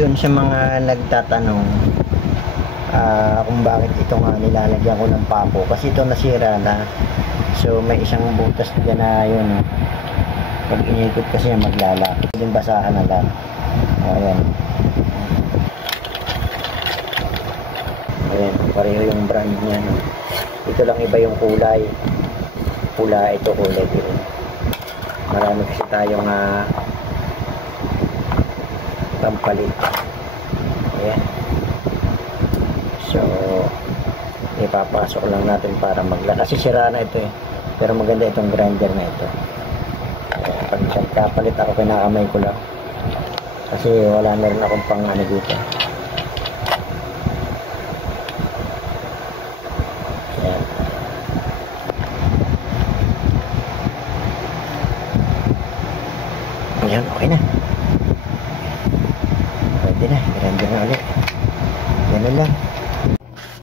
Doon sa mga nagtatanong kung bakit ito nga nilalagyan ko ng pako, kasi ito nasira na. So may isang butas dyan na yun, pag inikot kasi maglalak, yung basahan na lang. Ayan, ayan, pareho yung brand niya, no? Ito lang iba yung kulay, pula, ito kulay din. Marami kasi tayong pampalit. Ayan, so ipapasok lang natin para kasi sira na ito eh, pero maganda itong grinder na ito. Pag kapalit ako, kinakamay ko lang kasi wala na rin akong pang dito. Ayan. Ayan, okay na, pwede na, grinder na ulit. Ganun lang.